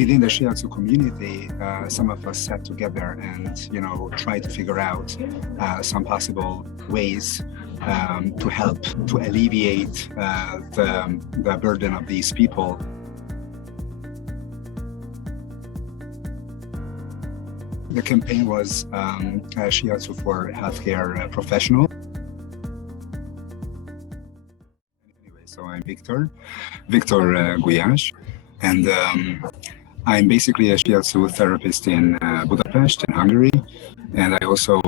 within the Shiatsu community, some of us sat together and, tried to figure out some possible ways to help to alleviate the burden of these people. The campaign was Shiatsu for healthcare professionals. Anyway, so I'm Victor Gulyás, and I'm basically a Shiatsu therapist in Budapest, in Hungary, and I'm also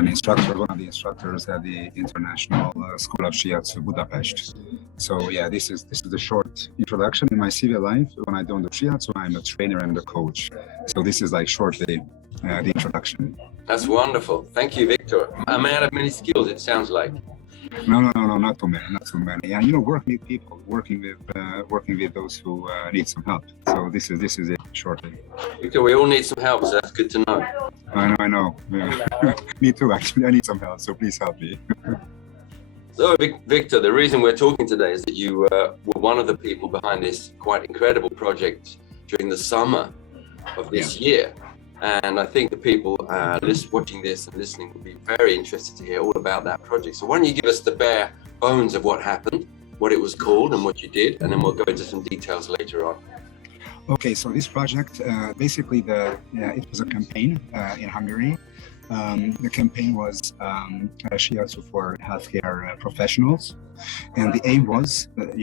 an instructor, one of the instructors at the International School of Shiatsu Budapest. So yeah, this is the short introduction. In my civil life, when I don't do Shiatsu, I'm a trainer and a coach. So this is like shortly the introduction. That's wonderful. Thank you, Victor. A man of many skills, it sounds like. No, not too many. And working with people, working with those who need some help. So this is it shortly. Victor, we all need some help, so that's good to know. I know. Yeah. Me too, actually. I need some help, so please help me. So, Victor, the reason we're talking today is that you were one of the people behind this quite incredible project during the summer of this year. And I think the people watching this and listening will be very interested to hear all about that project. So why don't you give us the bare bones of what happened, what it was called and what you did, and then we'll go into some details later on. Okay, so this project, basically it was a campaign in Hungary. The campaign was Shiatsu for healthcare professionals, and the aim was, that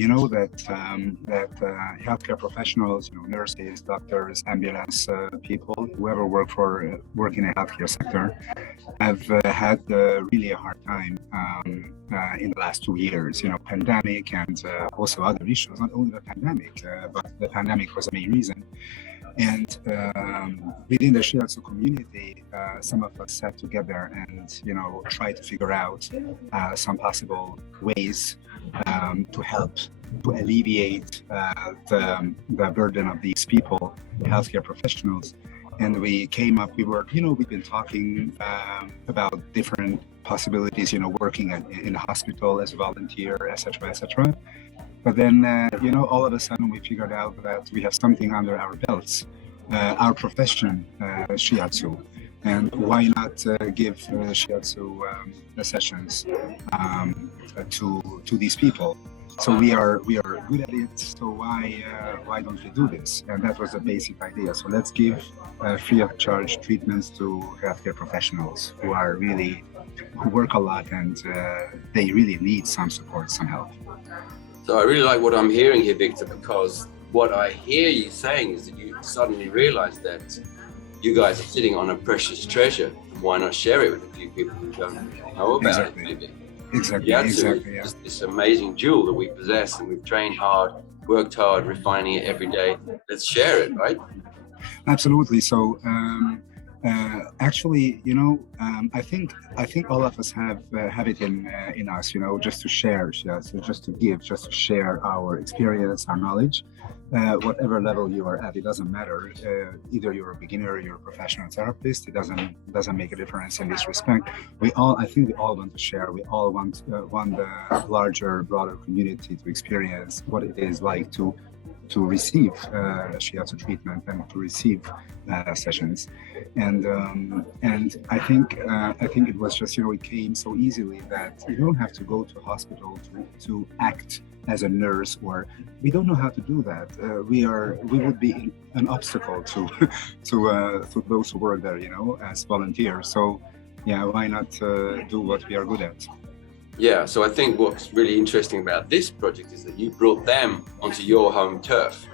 healthcare professionals, nurses, doctors, ambulance people, whoever work in a healthcare sector, have had really a hard time in the last 2 years. Pandemic and also other issues. Not only the pandemic, but the pandemic was the main reason. And within the Shiatsu community, some of us sat together and, tried to figure out some possible ways to help to alleviate the burden of these people, healthcare professionals. And we came up, we've been talking about different possibilities, working in a hospital as a volunteer, etc. But then, all of a sudden we figured out that we have something under our belts, our profession, Shiatsu. And why not give Shiatsu sessions to these people? So we are good at it. So why don't we do this? And that was the basic idea. So let's give free of charge treatments to healthcare professionals who work a lot and they really need some support, some help. So I really like what I'm hearing here, Victor, because what I hear you saying is that you suddenly realize that you guys are sitting on a precious treasure. Why not share it with a few people who don't know about it, maybe? Exactly. Yeah. This amazing jewel that we possess, and we've trained hard, worked hard, refining it every day. Let's share it, right? Absolutely. So actually, I think all of us have it in us, just to share, so just to give, just to share our experience, our knowledge, whatever level you are at. It doesn't matter. Either you're a beginner or you're a professional therapist. It doesn't make a difference in this respect. I think we all want to share. We all want the larger, broader community to experience what it is like to receive Shiatsu treatment and to receive sessions, and I think it was just it came so easily that you don't have to go to a hospital to act as a nurse, or we don't know how to do that. We would be an obstacle to those who work there, as volunteers. So yeah, why not do what we are good at? Yeah, so I think what's really interesting about this project is that you brought them onto your home turf.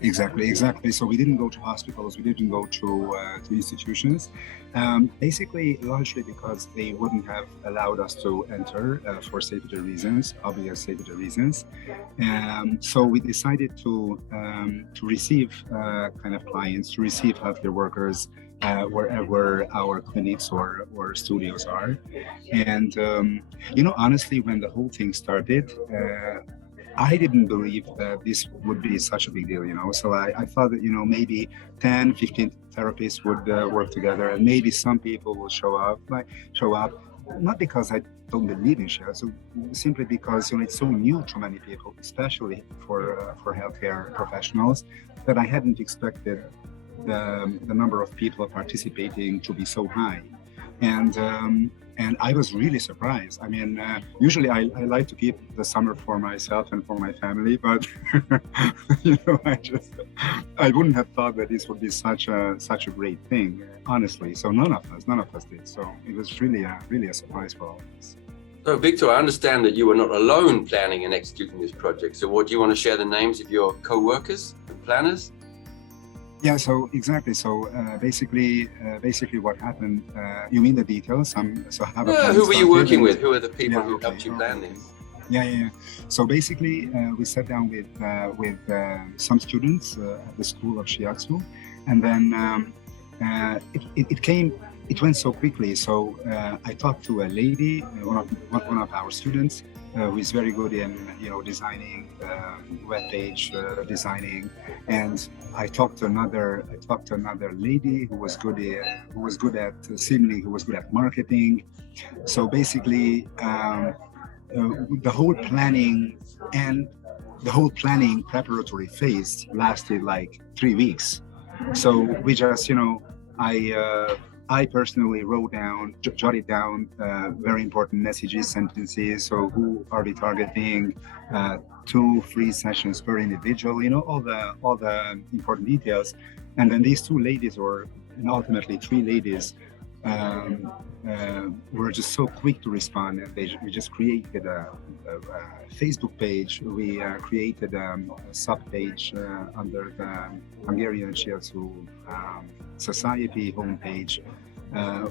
Exactly. So we didn't go to hospitals, we didn't go to institutions, basically largely because they wouldn't have allowed us to enter for safety reasons, obvious safety reasons. So we decided to receive kind of clients, to receive healthcare workers wherever our clinics or studios are. And honestly, when the whole thing started, I didn't believe that this would be such a big deal, So I thought that, maybe 10, 15 therapists would work together, and maybe some people will show up. not because I don't believe in shiatsu, simply because it's so new to many people, especially for healthcare professionals, that I hadn't expected the number of people participating to be so high, and I was really surprised. I mean, usually I like to keep the summer for myself and for my family, but I wouldn't have thought that this would be such a great thing, honestly. So none of us did. So it was really a surprise for all of us. So Victor, I understand that you were not alone planning and executing this project. So what do you want to share the names of your co-workers and planners? Yeah, so exactly. So basically, what happened? You mean the details? Who were you working with? Who are the people who helped you plan this? Yeah. So basically, we sat down with some students at the school of Shiatsu, and then it went so quickly. So I talked to a lady, one of our students, who is very good in designing web page designing, and I talked to another lady who was good at marketing. So basically, the whole planning preparatory phase lasted like 3 weeks. So we just I personally jotted down very important messages, sentences. So who are we targeting? 2 free sessions per individual. All the important details. And then these 2 ladies, or ultimately 3 ladies, were just so quick to respond, and we just created a Facebook page. We created a sub-page under the Hungarian Shiatsu Society homepage.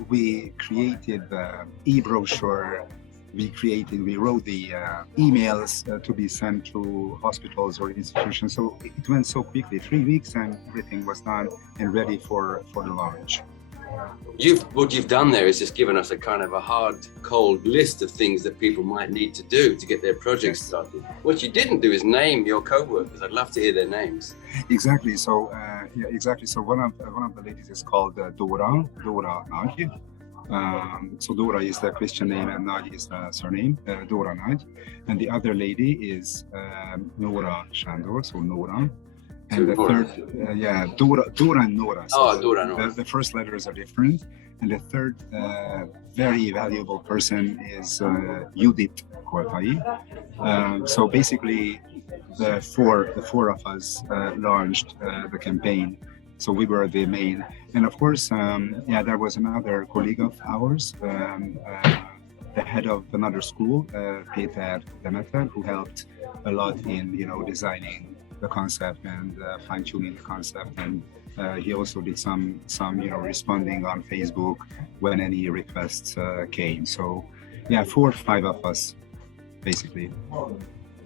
We created the e-brochure. We wrote the emails to be sent to hospitals or institutions. So it went so quickly, 3 weeks, and everything was done and ready for the launch. What you've done there is just given us a kind of a hard, cold list of things that people might need to do to get their projects started. What you didn't do is name your co-workers. I'd love to hear their names. Exactly. So exactly. So one of the ladies is called Dora Nagy. So Dora is the Christian name and Nagy is the surname, Dora Nagy. And the other lady is Nora Sándor, so Nora. And the third, Dora and Nora. So Dora and Nora. The first letters are different. And the third very valuable person is Judit Koltai. So basically, the four of us launched the campaign. So we were the main. And of course, there was another colleague of ours, the head of another school, Peter Demeter, who helped a lot in designing the concept and fine-tuning the concept, and he also did some responding on Facebook when any requests came. So 4 or 5 of us basically.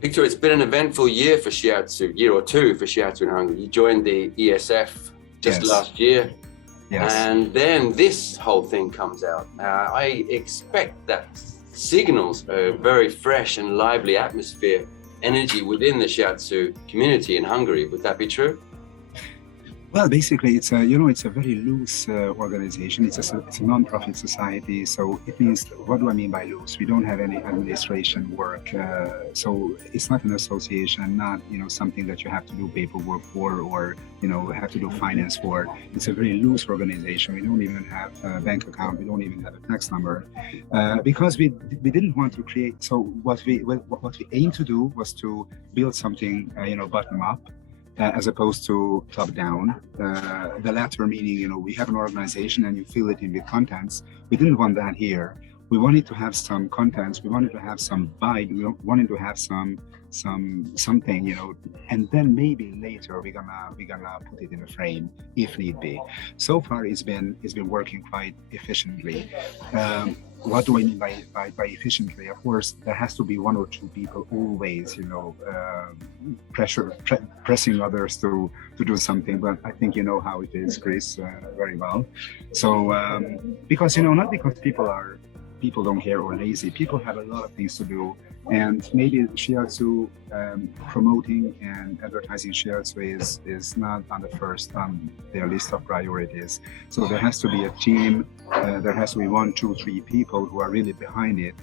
Victor, it's been an eventful year for Shiatsu, year or 2 for Shiatsu in Hungary. You joined the ESF just last year. Yes. And then this whole thing comes out. I expect that signals a very fresh and lively atmosphere, energy within the Shiatsu community in Hungary. Would that be true? Well, basically, it's a very loose organization. It's a non-profit society. So it means, what do I mean by loose? We don't have any administration work. So it's not an association, not something that you have to do paperwork for, or have to do finance for. It's a very loose organization. We don't even have a bank account. We don't even have a tax number, because we didn't want to create. So what we aimed to do was to build something bottom up. As opposed to top down, the latter meaning, we have an organization and you fill it in with contents. We didn't want that here. We wanted to have some contents. We wanted to have some vibe. We wanted to have something, and then maybe later we're gonna put it in a frame if need be. So far, it's been working quite efficiently. What do I mean by efficiently? Of course, there has to be 1 or 2 people always, pressing others to do something. But I think you know how it is, Chris, very well. So because not because people don't care or lazy. People have a lot of things to do, And maybe Shiatsu promoting and advertising Shiatsu is not on the first on their list of priorities. So there has to be a team. There has to be 1, 2, 3 people who are really behind it.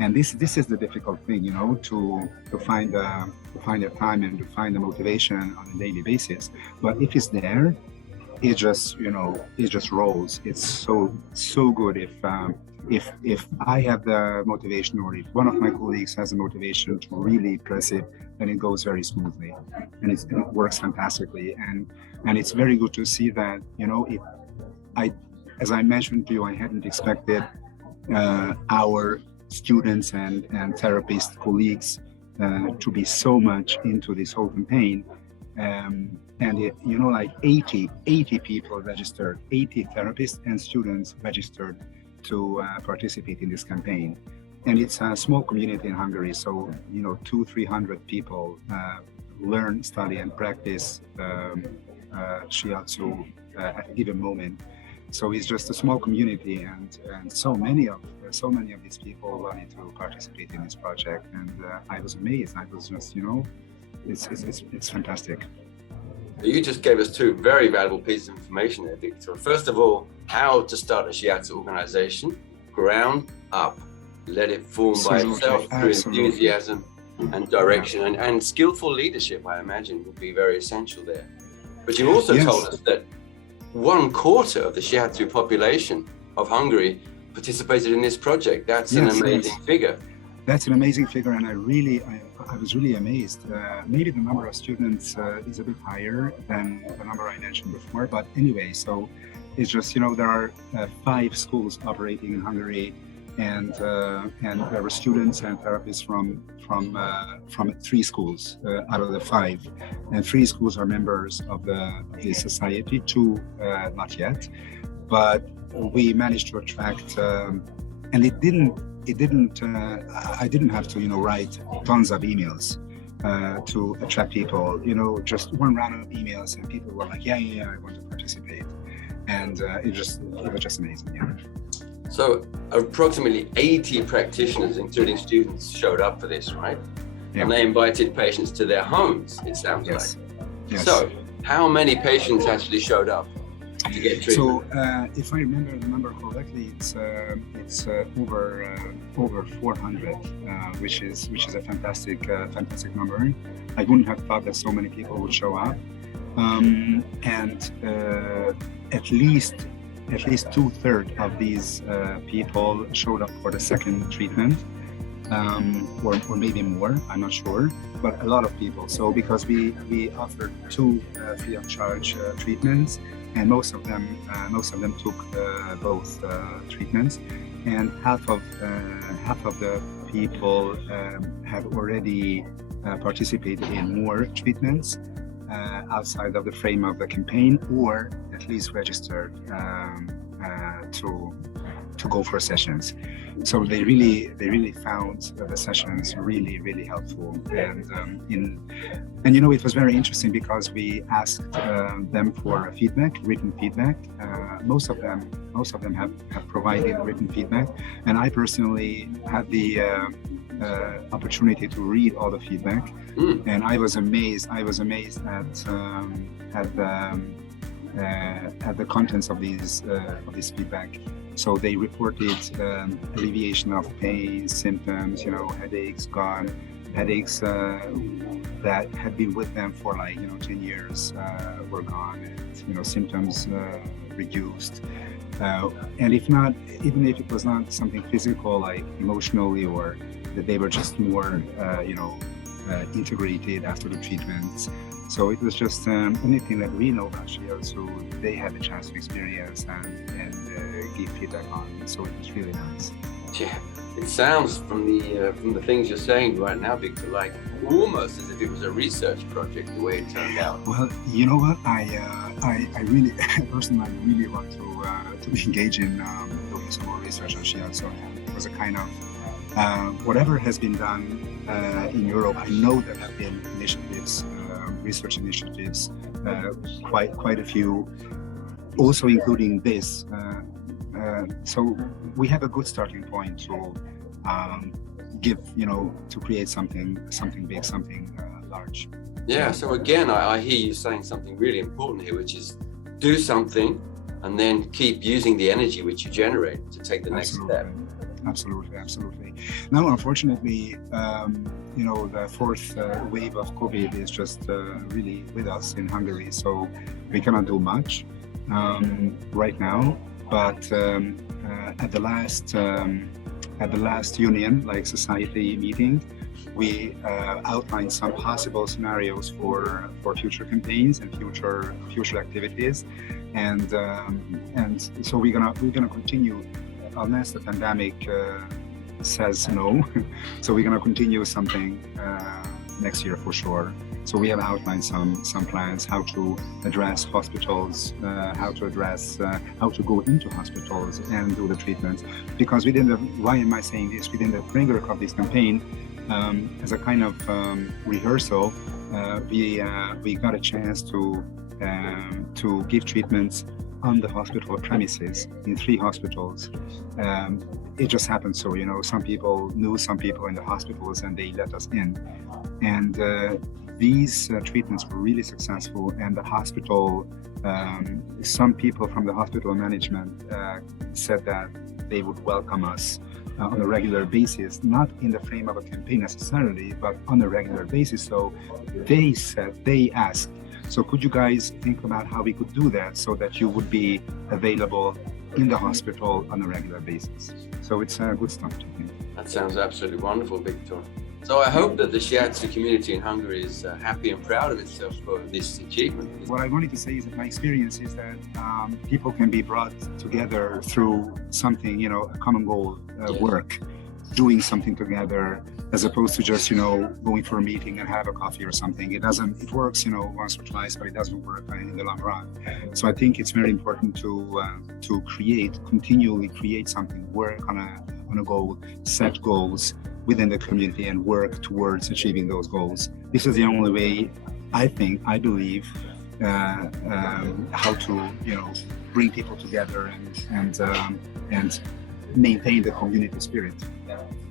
And this is the difficult thing, you know, to find the time and to find the motivation on a daily basis. But if it's there, it just rolls. It's so good if I have the motivation, or if one of my colleagues has the motivation to really press it, then it goes very smoothly and it works fantastically. And it's very good to see that, you know, as I mentioned to you, I hadn't expected our students and therapist colleagues to be so much into this whole campaign. And it, you know, like 80 people registered, 80 therapists and students registered to participate in this campaign. And it's a small community in Hungary, so, you know, 200-300 people learn, study and practice Shiatsu at a given moment. So it's just a small community, and so many of these people wanted to participate in this project, and I was amazed. I was just, you know, it's fantastic. You just gave us 2 very valuable pieces of information there, Victor. First of all, how to start a Shiatsu organization, ground up, let it form by itself through enthusiasm and direction, and skillful leadership, I imagine, would be very essential there. But you also told us that 1/4 of the Shiatsu population of Hungary participated in this project. That's an amazing figure. That's an amazing figure, and I was really amazed. Maybe the number of students is a bit higher than the number I mentioned before, but anyway, so it's just, you know, there are 5 schools operating in Hungary, and there were students and therapists from 3 schools out of the 5, and 3 schools are members of the society, 2 not yet, but we managed to attract, and I didn't have to, you know, write tons of emails to attract people, you know, just one round of emails, and people were like, yeah, I want to participate. And it was just amazing, yeah. So approximately 80 practitioners, including students, showed up for this, right? Yeah. And they invited patients to their homes, it sounds like. Yes. So how many patients actually showed up to get treatment? So if I remember the number correctly, it's over 400, which is a fantastic number. I wouldn't have thought that so many people would show up, and at least 2/3 of these people showed up for the second treatment, or maybe more, I'm not sure, but a lot of people. So because we offered 2 free of charge treatments, and most of them took both treatments, and half of the people have already participated in more treatments outside of the frame of the campaign, or at least registered to go for sessions. So they really found the sessions really helpful, and you know, it was very interesting because we asked them for written feedback. Most of them have provided written feedback, and I personally had the opportunity to read all the feedback, and I was amazed at the contents of this feedback. So they reported alleviation of pain, symptoms, you know, headaches gone, headaches that had been with them for, like, you know, 10 years were gone, and, you know, symptoms reduced. And even if it was not something physical, like emotionally, or that they were just more, integrated after the treatments. So it was just anything that we know about Shiatsu, they had the chance to experience and give feedback on. So it was really nice. Yeah, it sounds from the things you're saying right now, Victor, like almost as if it was a research project the way it turned out. Well, you know what? I really personally, I really want to engage in doing some more research on Shiatsu. It was a kind of whatever has been done in Europe. I know there have been initiatives. Research initiatives, quite a few, also including this. So we have a good starting point to give, to create something big, something large. Yeah, so again, I hear you saying something really important here, which is do something and then keep using the energy which you generate to take the next step. Absolutely. Now, unfortunately, the fourth wave of COVID is just really with us in Hungary, so we cannot do much right now. But at the last union, like society meeting, we outlined some possible scenarios for future campaigns and future activities, and so we're gonna continue unless the pandemic says no. So we're gonna continue something next year for sure. So we have outlined some plans how to address hospitals, how to go into hospitals and do the treatments. Because why am I saying this? Within the framework of this campaign, as a kind of rehearsal, we got a chance to give treatments on the hospital premises in 3 hospitals. It just happened so, some people knew some people in the hospitals and they let us in. And these treatments were really successful, and the hospital, some people from the hospital management said that they would welcome us on a regular basis, not in the frame of a campaign necessarily, but on a regular basis. So they asked, so could you guys think about how we could do that so that you would be available in the hospital on a regular basis? So it's a good start, I think. That sounds absolutely wonderful, Victor. So I hope that the Shiatsu community in Hungary is happy and proud of itself for this achievement. What I wanted to say is that my experience is that people can be brought together through something, a common goal, work, doing something together, as opposed to just, going for a meeting and have a coffee or something. It works, once or twice, but it doesn't work in the long run. So I think it's very important to continually create something, work on a goal, set goals within the community and work towards achieving those goals. This is the only way, I believe, how to, bring people together and maintain the community spirit.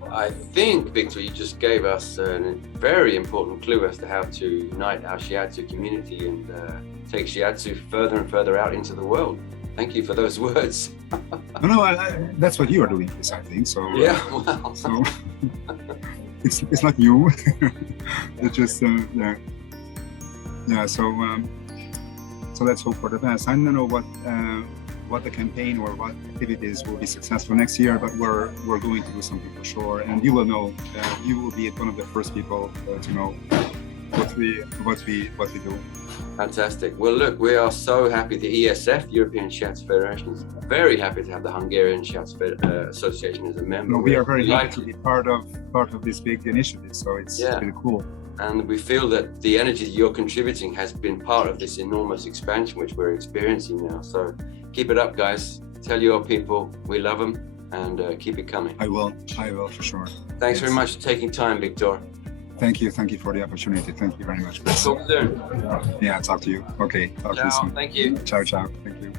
I think, Victor, you just gave us a very important clue as to how to unite our Shiatsu community and take Shiatsu further and further out into the world. Thank you for those words. No, that's what you are doing, I think. So yeah, well. So it's not you. It's just yeah. So let's hope for the best. I don't know what the campaign or what activities will be successful next year, but we're going to do something for sure, and you will know. You will be one of the first people to know what we do. Fantastic. Well, look, we are so happy. The ESF, European Shiatsu Federation, is very happy to have the Hungarian Shiatsu Association as a member. No, we are very happy to be part of this big initiative. So it's really cool. And we feel that the energy you're contributing has been part of this enormous expansion which we're experiencing now. So keep it up, guys. Tell your people we love them, and keep it coming. I will for sure. Thanks very much for taking time, Victor. Thank you for the opportunity. Thank you very much. Talk soon. Yeah, talk to you. Okay, talk to you soon. Thank you. Ciao. Thank you.